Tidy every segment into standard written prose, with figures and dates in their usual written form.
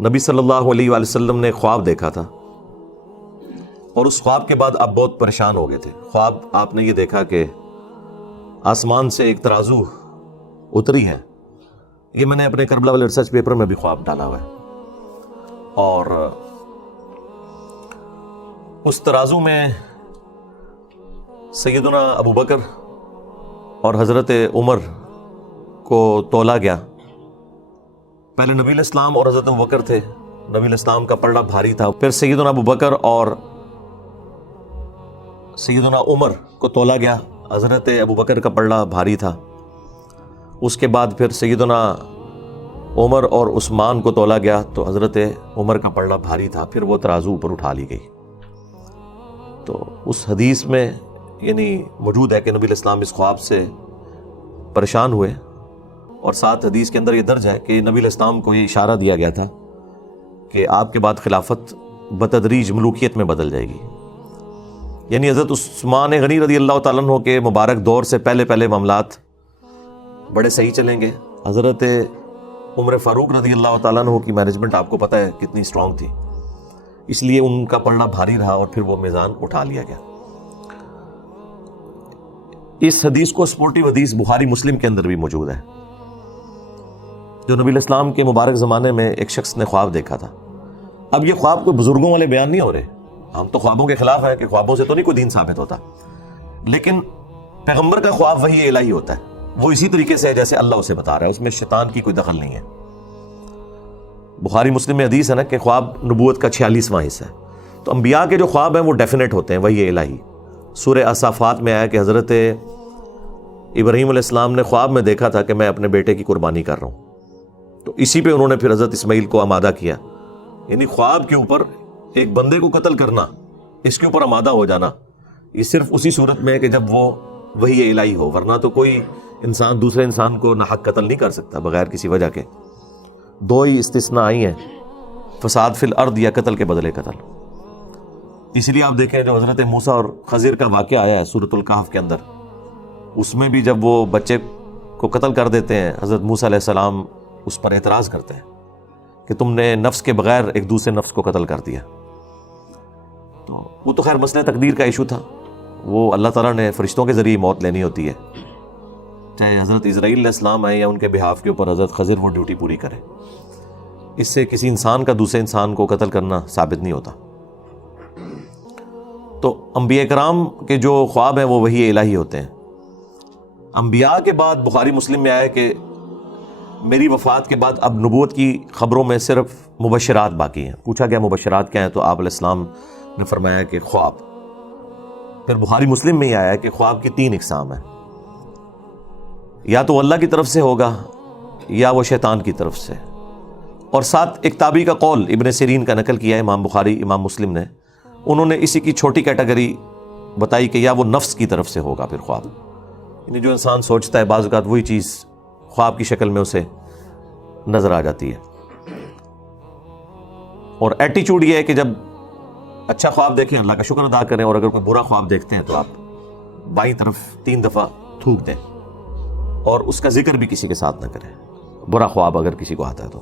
نبی صلی اللہ علیہ وآلہ وسلم نے خواب دیکھا تھا، اور اس خواب کے بعد آپ بہت پریشان ہو گئے تھے۔ خواب آپ نے یہ دیکھا کہ آسمان سے ایک ترازو اتری ہے۔ یہ میں نے اپنے کربلا والے ریسرچ پیپر میں بھی خواب ڈالا ہوا ہے، اور اس ترازو میں سیدنا ابو بکر اور حضرت عمر کو تولا گیا۔ پہلے نبی الاسلام اور حضرت ابو بکر تھے، نبی الاسلام کا پلڑا بھاری تھا، پھر سیدنا ابو بکر اور سیدنا عمر کو تولا گیا، حضرت ابو بکر کا پلڑا بھاری تھا۔ اس کے بعد پھر سیدنا عمر اور عثمان کو تولا گیا تو حضرت عمر کا پلڑا بھاری تھا، پھر وہ ترازو اوپر اٹھا لی گئی۔ تو اس حدیث میں یعنی موجود ہے کہ نبی الاسلام اس خواب سے پریشان ہوئے، اور ساتھ حدیث کے اندر یہ درج ہے کہ نبی الاسلام کو یہ اشارہ دیا گیا تھا کہ آپ کے بعد خلافت بتدریج ملوکیت میں بدل جائے گی، یعنی حضرت عثمان غنی رضی اللہ تعالیٰ عنہ کے مبارک دور سے پہلے معاملات بڑے صحیح چلیں گے۔ حضرت عمر فاروق رضی اللہ تعالیٰ عنہ کی مینجمنٹ آپ کو پتہ ہے کتنی اسٹرانگ تھی، اس لیے ان کا پلڑا بھاری رہا اور پھر وہ میزان اٹھا لیا گیا۔ اس حدیث کو سپورٹیو حدیث بخاری مسلم کے اندر بھی موجود ہے، جو نبی الاسلام کے مبارک زمانے میں ایک شخص نے خواب دیکھا تھا۔ اب یہ خواب کوئی بزرگوں والے بیان نہیں ہو رہے، ہم تو خوابوں کے خلاف ہیں کہ خوابوں سے تو نہیں کوئی دین ثابت ہوتا، لیکن پیغمبر کا خواب وحی الہی ہوتا ہے، وہ اسی طریقے سے ہے جیسے اللہ اسے بتا رہا ہے، اس میں شیطان کی کوئی دخل نہیں ہے۔ بخاری مسلم میں حدیث ہے نا کہ خواب نبوت کا 46واں حصہ ہے، تو انبیاء کے جو خواب ہیں وہ ڈیفینیٹ ہوتے ہیں، وحی الہی۔ سورہ الصافات میں آیا کہ حضرت ابراہیم علیہ السلام نے خواب میں دیکھا تھا کہ میں اپنے بیٹے کی قربانی کر رہا ہوں، تو اسی پہ انہوں نے پھر حضرت اسماعیل کو آمادہ کیا۔ یعنی خواب کے اوپر ایک بندے کو قتل کرنا، اس کے اوپر آمادہ ہو جانا، یہ صرف اسی صورت میں ہے کہ جب وہ وحی الہی ہو، ورنہ تو کوئی انسان دوسرے انسان کو ناحق قتل نہیں کر سکتا بغیر کسی وجہ کے۔ دو ہی استثناء آئی ہیں، فساد فی الارض یا قتل کے بدلے قتل۔ اس لیے آپ دیکھیں جو حضرت موسیٰ اور خضر کا واقعہ آیا ہے سورۃ الکہف کے اندر، اس میں بھی جب وہ بچے کو قتل کر دیتے ہیں، حضرت موسیٰ علیہ السلام اس پر اعتراض کرتے ہیں کہ تم نے نفس کے بغیر ایک دوسرے نفس کو قتل کر دیا۔ تو وہ تو خیر مسئلہ تقدیر کا ایشو تھا، وہ اللہ تعالیٰ نے فرشتوں کے ذریعے موت لینی ہوتی ہے، چاہے حضرت اسرائیل علیہ السلام آئے یا ان کے بہاف کے اوپر حضرت خضر وہ ڈیوٹی پوری کرے۔ اس سے کسی انسان کا دوسرے انسان کو قتل کرنا ثابت نہیں ہوتا۔ تو انبیاء کرام کے جو خواب ہیں وہ وحی الہی ہوتے ہیں۔ انبیاء کے بعد بخاری مسلم میں آیا کہ میری وفات کے بعد اب نبوت کی خبروں میں صرف مبشرات باقی ہیں۔ پوچھا گیا مبشرات کیا ہیں، تو آپ علیہ السلام نے فرمایا کہ خواب۔ پھر بخاری مسلم میں ہی آیا کہ خواب کی 3 اقسام ہیں، یا تو اللہ کی طرف سے ہوگا یا وہ شیطان کی طرف سے، اور ساتھ ایک تابعی کا قول ابن سیرین کا نقل کیا ہے امام بخاری امام مسلم نے، انہوں نے اسی کی چھوٹی کیٹیگری بتائی کہ یا وہ نفس کی طرف سے ہوگا پھر خواب، یعنی جو انسان سوچتا ہے بعض اوقات وہی چیز خواب کی شکل میں اسے نظر آ جاتی ہے۔ اور ایٹیچیوڈ یہ ہے کہ جب اچھا خواب دیکھیں اللہ کا شکر ادا کریں، اور اگر کوئی برا خواب دیکھتے ہیں تو آپ بائیں طرف 3 دفعہ تھوک دیں، اور اس کا ذکر بھی کسی کے ساتھ نہ کریں، برا خواب اگر کسی کو آتا ہے تو۔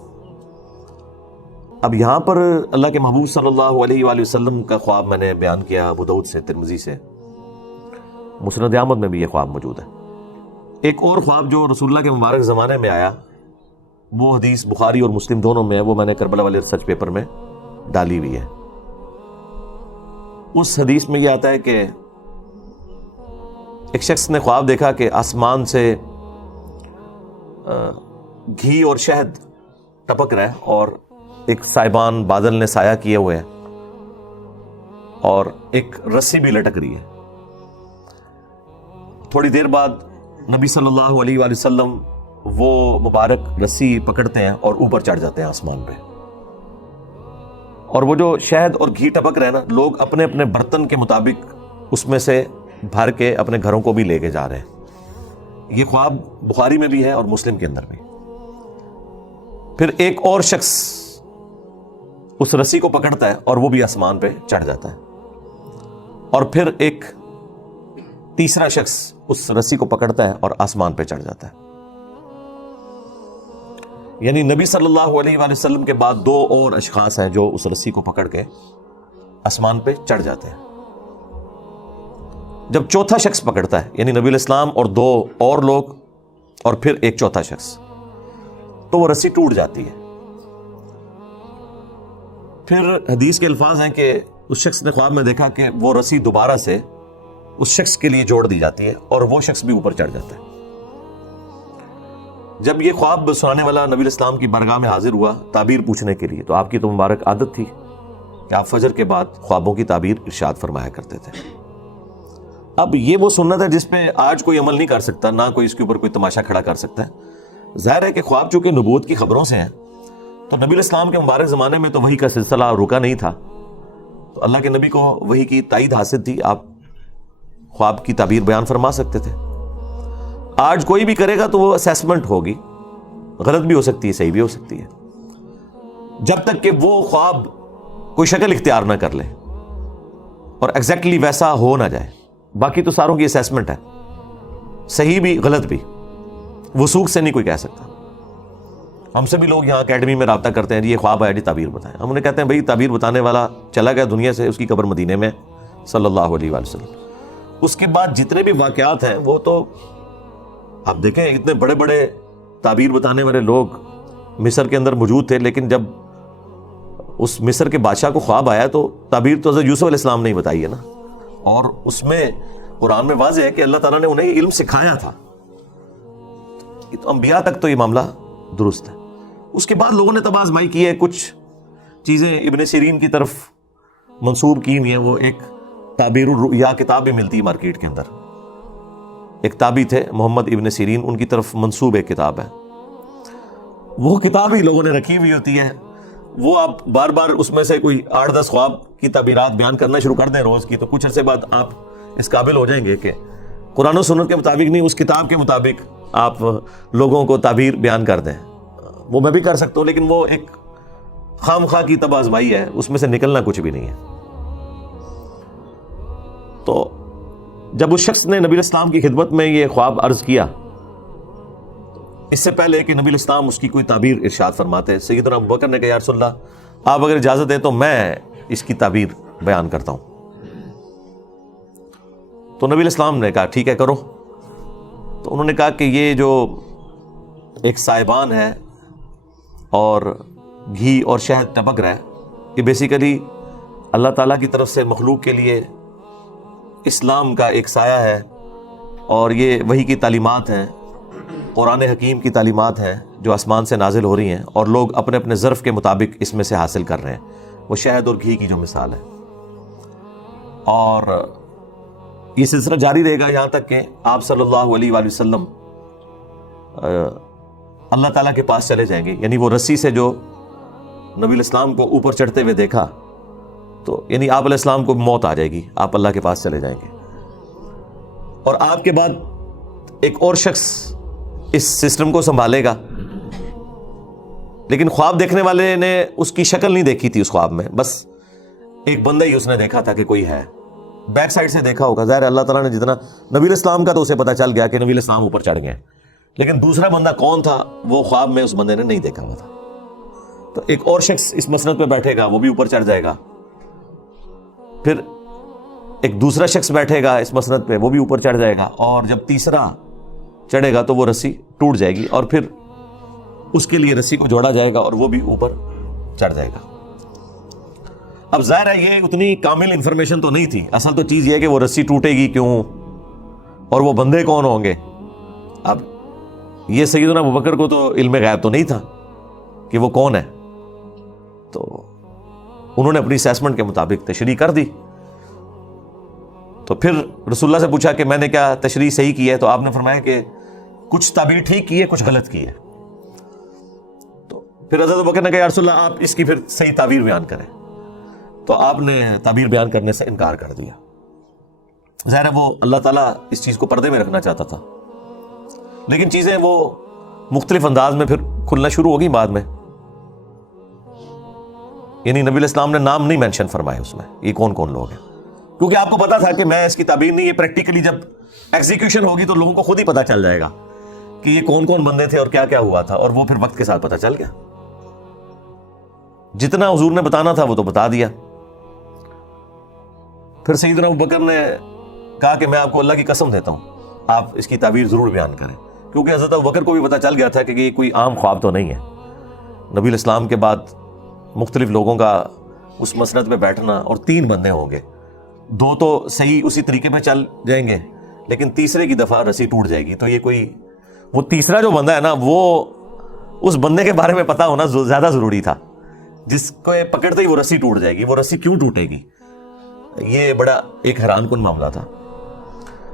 اب یہاں پر اللہ کے محبوب صلی اللہ علیہ وآلہ وسلم کا خواب میں نے بیان کیا، ابو داؤد سے، ترمذی سے، مسند احمد میں بھی یہ خواب موجود ہے۔ ایک اور خواب جو رسول اللہ کے مبارک زمانے میں آیا، وہ حدیث بخاری اور مسلم دونوں میں ہے، وہ میں نے کربلا والے ریسرچ پیپر میں ڈالی ہوئی ہے۔ اس حدیث میں یہ آتا ہے کہ ایک شخص نے خواب دیکھا کہ آسمان سے گھی اور شہد ٹپک رہا ہے، اور ایک سائبان بادل نے سایہ کیے ہوئے ہیں، اور ایک رسی بھی لٹک رہی ہے۔ تھوڑی دیر بعد نبی صلی اللہ علیہ وآلہ وسلم وہ مبارک رسی پکڑتے ہیں اور اوپر چڑھ جاتے ہیں آسمان پہ، اور وہ جو شہد اور گھی ٹپک رہے ہیں نا، لوگ اپنے اپنے برتن کے مطابق اس میں سے بھر کے اپنے گھروں کو بھی لے کے جا رہے ہیں۔ یہ خواب بخاری میں بھی ہے اور مسلم کے اندر بھی۔ پھر ایک اور شخص اس رسی کو پکڑتا ہے اور وہ بھی آسمان پہ چڑھ جاتا ہے، اور پھر ایک تیسرا شخص اس رسی کو پکڑتا ہے اور آسمان پہ چڑھ جاتا ہے۔ یعنی نبی صلی اللہ علیہ وآلہ وسلم کے بعد 2 اور اشخاص ہیں جو اس رسی کو پکڑ کے آسمان پہ چڑھ جاتے ہیں. جب چوتھا شخص پکڑتا ہے، یعنی نبی الاسلام اور 2 اور لوگ اور پھر ایک چوتھا شخص، تو وہ رسی ٹوٹ جاتی ہے. پھر حدیث کے الفاظ ہیں کہ اس شخص نے خواب میں دیکھا کہ وہ رسی دوبارہ سے اس شخص کے لیے جوڑ دی جاتی ہے اور وہ شخص بھی اوپر چڑھ جاتا ہے. جب یہ خواب سنانے والا نبی الاسلام کی بارگاہ میں حاضر ہوا تعبیر پوچھنے کے لیے، تو آپ کی تو مبارک عادت تھی کہ آپ فجر کے بعد خوابوں کی تعبیر ارشاد فرمایا کرتے تھے. اب یہ وہ سنت ہے جس پہ آج کوئی عمل نہیں کر سکتا، نہ کوئی اس کے اوپر کوئی تماشا کھڑا کر سکتا ہے. ظاہر ہے کہ خواب چونکہ نبوت کی خبروں سے ہیں، تو نبی الاسلام کے مبارک زمانے میں تو وحی کا سلسلہ رکا نہیں تھا، تو اللہ کے نبی کو وحی کی تائید حاصل تھی، آپ خواب کی تعبیر بیان فرما سکتے تھے. آج کوئی بھی کرے گا تو وہ اسیسمنٹ ہوگی، غلط بھی ہو سکتی ہے، صحیح بھی ہو سکتی ہے، جب تک کہ وہ خواب کوئی شکل اختیار نہ کر لے اور ایگزیکٹلی ویسا ہو نہ جائے. باقی تو ساروں کی اسیسمنٹ ہے، صحیح بھی غلط بھی، وثوق سے نہیں کوئی کہہ سکتا. ہم سے بھی لوگ یہاں اکیڈمی میں رابطہ کرتے ہیں، یہ خواب ہے جی تعبیر بتائیں. ہم انہیں کہتے ہیں بھائی تعبیر بتانے والا چلا گیا دنیا سے، اس کی قبر مدینے میں صلی اللہ علیہ وآلہ وسلم. اس کے بعد جتنے بھی واقعات ہیں وہ تو آپ دیکھیں، اتنے بڑے بڑے تعبیر بتانے والے لوگ مصر کے اندر موجود تھے، لیکن جب اس مصر کے بادشاہ کو خواب آیا تو تعبیر تو حضرت یوسف علیہ السلام نے ہی بتائی ہے نا، اور اس میں قرآن میں واضح ہے کہ اللہ تعالیٰ نے انہیں علم سکھایا تھا. تو انبیاء تک تو یہ معاملہ درست ہے. اس کے بعد لوگوں نے تب آزمائی کی ہے، کچھ چیزیں ابن سیرین کی طرف منسوب کی ہوئی ہیں. وہ ایک تعبیر الرؤیا کتاب بھی ملتی ہے مارکیٹ کے اندر، ایک تابعی تھے محمد ابن سیرین، ان کی طرف منسوب ایک کتاب ہے. وہ کتاب ہی لوگوں نے رکھی ہوئی ہوتی ہے، وہ آپ بار بار اس میں سے کوئی 8-10 خواب کی تعبیرات بیان کرنا شروع کر دیں روز کی، تو کچھ عرصے بعد آپ اس قابل ہو جائیں گے کہ قرآن و سنت کے مطابق نہیں، اس کتاب کے مطابق آپ لوگوں کو تعبیر بیان کر دیں. وہ میں بھی کر سکتا ہوں، لیکن وہ ایک خام خواہ کی تب آزمائی ہے، اس میں سے نکلنا کچھ بھی نہیں ہے. تو جب اس شخص نے نبی الاسلام کی خدمت میں یہ خواب عرض کیا، اس سے پہلے کہ نبی الاسلام اس کی کوئی تعبیر ارشاد فرماتے، سیدنا ابوبکر نے کہا یا رسول اللہ آپ اگر اجازت دیں تو میں اس کی تعبیر بیان کرتا ہوں. تو نبی الاسلام نے کہا ٹھیک ہے کرو. تو انہوں نے کہا کہ یہ جو ایک سائبان ہے اور گھی اور شہد ٹپک رہا ہے، یہ بیسیکلی اللہ تعالیٰ کی طرف سے مخلوق کے لیے اسلام کا ایک سایہ ہے، اور یہ وحی کی تعلیمات ہیں، قرآن حکیم کی تعلیمات ہیں جو آسمان سے نازل ہو رہی ہیں، اور لوگ اپنے اپنے ظرف کے مطابق اس میں سے حاصل کر رہے ہیں. وہ شہد اور گھی کی جو مثال ہے، اور یہ سلسلہ جاری رہے گا یہاں تک کہ آپ صلی اللہ علیہ وآلہ وسلم اللہ تعالیٰ کے پاس چلے جائیں گے. یعنی وہ رسی سے جو نبی الاسلام کو اوپر چڑھتے ہوئے دیکھا، تو یعنی آپ علیہ السلام کو موت آ جائے گی، آپ اللہ کے پاس چلے جائیں گے، اور آپ کے بعد ایک اور شخص اس سسٹم کو سنبھالے گا. لیکن خواب دیکھنے والے نے اس کی شکل نہیں دیکھی تھی، اس خواب میں بس ایک بندہ ہی اس نے دیکھا تھا کہ کوئی ہے، بیک سائڈ سے دیکھا ہوگا. ظاہر اللہ تعالیٰ نے جتنا نبی الاسلام کا تو اسے پتا چل گیا کہ نبی الاسلام اوپر چڑھ گئے، لیکن دوسرا بندہ کون تھا وہ خواب میں اس بندے نے نہیں دیکھا ہوا تھا. تو ایک اور شخص اس مسند پہ بیٹھے گا، وہ بھی اوپر چڑھ جائے گا. پھر ایک دوسرا شخص بیٹھے گا اس مسند پہ، وہ بھی اوپر چڑھ جائے گا، اور جب تیسرا چڑھے گا تو وہ رسی ٹوٹ جائے گی، اور پھر اس کے لیے رسی کو جوڑا جائے گا اور وہ بھی اوپر چڑھ جائے گا. اب ظاہر ہے یہ اتنی کامل انفارمیشن تو نہیں تھی. اصل تو چیز یہ ہے کہ وہ رسی ٹوٹے گی کیوں اور وہ بندے کون ہوں گے. اب یہ سیدنا ابوبکر کو تو علم غیب تو نہیں تھا کہ وہ کون ہے، تو انہوں نے اپنی اسیسمنٹ کے مطابق تشریح کر دی. تو پھر رسول اللہ سے پوچھا کہ میں نے کیا تشریح صحیح کی ہے، تو آپ نے فرمایا کہ کچھ تعبیر ٹھیک کی ہے، کچھ غلط کی ہے. تو پھر حضرت ابوبکر نے کہا یا رسول اللہ آپ اس کی پھر صحیح تعبیر بیان کریں. تو آپ نے تعبیر بیان کرنے سے انکار کر دیا. ظاہر ہے وہ اللہ تعالیٰ اس چیز کو پردے میں رکھنا چاہتا تھا، لیکن چیزیں وہ مختلف انداز میں پھر کھلنا شروع ہوگی بعد میں. یعنی نبی الاسلام نے نام نہیں مینشن فرمائے اس میں یہ کون کون لوگ ہیں، کیونکہ آپ کو پتا تھا کہ میں اس کی تعبیر نہیں، یہ پریکٹیکلی جب ایگزیکیوشن ہوگی تو لوگوں کو خود ہی پتا چل جائے گا کہ یہ کون کون بندے تھے اور کیا کیا ہوا تھا، اور وہ پھر وقت کے ساتھ پتہ چل گیا. جتنا حضور نے بتانا تھا وہ تو بتا دیا. پھر سیدنا ابوبکر نے کہا کہ میں آپ کو اللہ کی قسم دیتا ہوں آپ اس کی تعبیر ضرور بیان کریں، کیونکہ حضرت ابوبکر کو بھی پتہ چل گیا تھا کہ یہ کوئی عام خواب تو نہیں ہے. نبی الاسلام کے بعد مختلف لوگوں کا اس مسند پہ بیٹھنا، اور 3 بندے ہوں گے، 2 تو صحیح اسی طریقے پہ چل جائیں گے لیکن تیسرے کی دفعہ رسی ٹوٹ جائے گی. تو یہ کوئی وہ تیسرا جو بندہ ہے نا، وہ اس بندے کے بارے میں پتہ ہونا زیادہ ضروری تھا، جس کو پکڑتے ہی وہ رسی ٹوٹ جائے گی. وہ رسی کیوں ٹوٹے گی؟ یہ بڑا ایک حیران کن معاملہ تھا.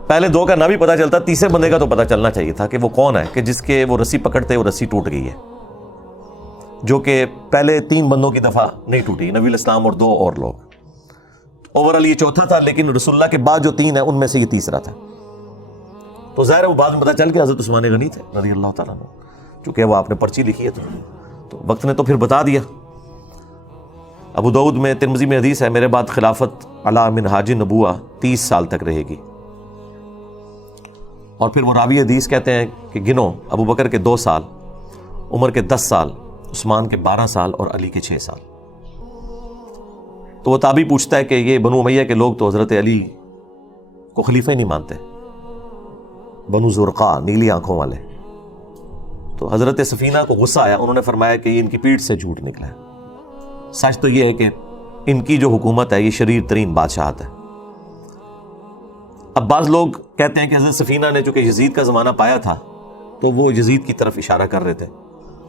پہلے 2 کا نہ بھی پتہ چلتا، تیسرے بندے کا تو پتہ چلنا چاہیے تھا کہ وہ کون ہے، کہ جس کے وہ رسی پکڑتے وہ رسی ٹوٹ گئی ہے، جو کہ پہلے 3 بندوں کی دفعہ نہیں ٹوٹی، نبی الاسلام اور 2 اور لوگ. اوورال یہ چوتھا تھا، لیکن رسول اللہ کے بعد جو 3 ہیں ان میں سے یہ تیسرا تھا. تو ظاہر ہے وہ بعد میں پتہ چل کے حضرت عثمان غنی تھے رضی اللہ تعالیٰ عنہ، چونکہ وہ آپ نے پرچی لکھی ہے تو وقت نے تو پھر بتا دیا. ابو داؤد میں، ترمذی میں حدیث ہے، میرے بعد خلافت علی منہاج نبوہ 30 سال تک رہے گی. اور پھر وہ راوی حدیث کہتے ہیں کہ گنو، ابو بکر کے 2 سال، عمر کے 10 سال، عثمان کے 12 سال اور علی کے 6 سال. تو وہ تابعی پوچھتا ہے کہ یہ بنو امیہ کے لوگ تو حضرت علی کو خلیفہ ہی نہیں مانتے، بنو زرقاء، نیلی آنکھوں والے. تو حضرت سفینہ کو غصہ آیا، انہوں نے فرمایا کہ یہ ان کی پیٹھ سے جھوٹ نکلا ہے. سچ تو یہ ہے کہ ان کی جو حکومت ہے یہ شریر ترین بادشاہت ہے. اب بعض لوگ کہتے ہیں کہ حضرت سفینہ نے چونکہ یزید کا زمانہ پایا تھا تو وہ یزید کی طرف اشارہ کر رہے تھے،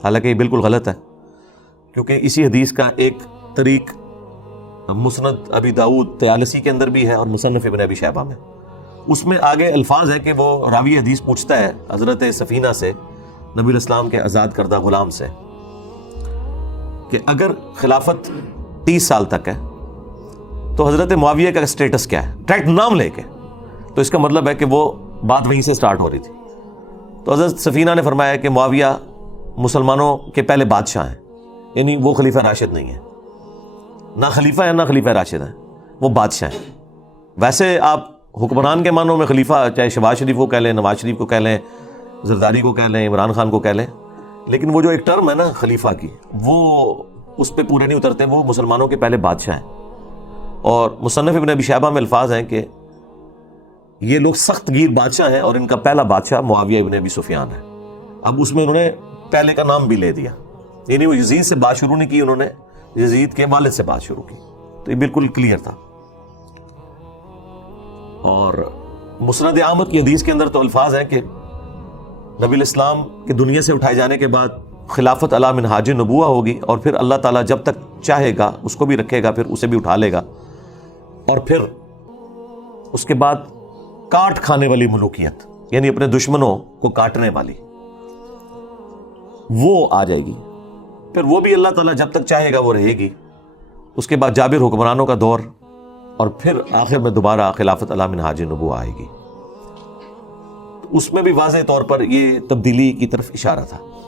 حالانکہ یہ بالکل غلط ہے، کیونکہ اسی حدیث کا ایک طریق مسند ابی داؤد طیالسی کے اندر بھی ہے اور مصنف ابن ابی شیبہ میں. اس میں آگے الفاظ ہے کہ وہ راوی حدیث پوچھتا ہے حضرت سفینہ سے، نبی الاسلام کے آزاد کردہ غلام سے، کہ اگر خلافت 30 سال تک ہے تو حضرت معاویہ کا سٹیٹس کیا ہے، ڈائریکٹ نام لے کے. تو اس کا مطلب ہے کہ وہ بات وہیں سے سٹارٹ ہو رہی تھی. تو حضرت سفینہ نے فرمایا کہ معاویہ مسلمانوں کے پہلے بادشاہ ہیں، یعنی وہ خلیفہ راشد نہیں ہے، نہ خلیفہ ہے نہ خلیفہ راشد ہیں، وہ بادشاہ ہیں. ویسے آپ حکمران کے معنوں میں خلیفہ چاہے شہباز شریف کو کہہ لیں، نواز شریف کو کہہ لیں، زرداری کو کہہ لیں، عمران خان کو کہہ لیں، لیکن وہ جو ایک ٹرم ہے نا خلیفہ کی، وہ اس پہ پورے نہیں اترتے. وہ مسلمانوں کے پہلے بادشاہ ہیں. اور مصنف ابن ابی شیبہ میں الفاظ ہیں کہ یہ لوگ سخت گیر بادشاہ ہیں اور ان کا پہلا بادشاہ معاویہ ابن ابی سفیان ہے. اب اس میں انہوں نے پہلے کا نام بھی لے دیا، یعنی وہ یزید سے بات شروع نہیں کی، انہوں نے یزید کے والد سے بات شروع کی. تو یہ بالکل کلیئر تھا. اور مسند احمد کی حدیث کے اندر تو الفاظ ہیں کہ نبی الاسلام کے دنیا سے اٹھائے جانے کے بعد خلافت علی منہاج نبوہ ہوگی، اور پھر اللہ تعالیٰ جب تک چاہے گا اس کو بھی رکھے گا، پھر اسے بھی اٹھا لے گا، اور پھر اس کے بعد کاٹ کھانے والی ملوکیت، یعنی اپنے دشمنوں کو کاٹنے والی، وہ آ جائے گی. پھر وہ بھی اللہ تعالیٰ جب تک چاہے گا وہ رہے گی. اس کے بعد جابر حکمرانوں کا دور، اور پھر آخر میں دوبارہ خلافت علی منہاج نبوہ آئے گی. اس میں بھی واضح طور پر یہ تبدیلی کی طرف اشارہ تھا.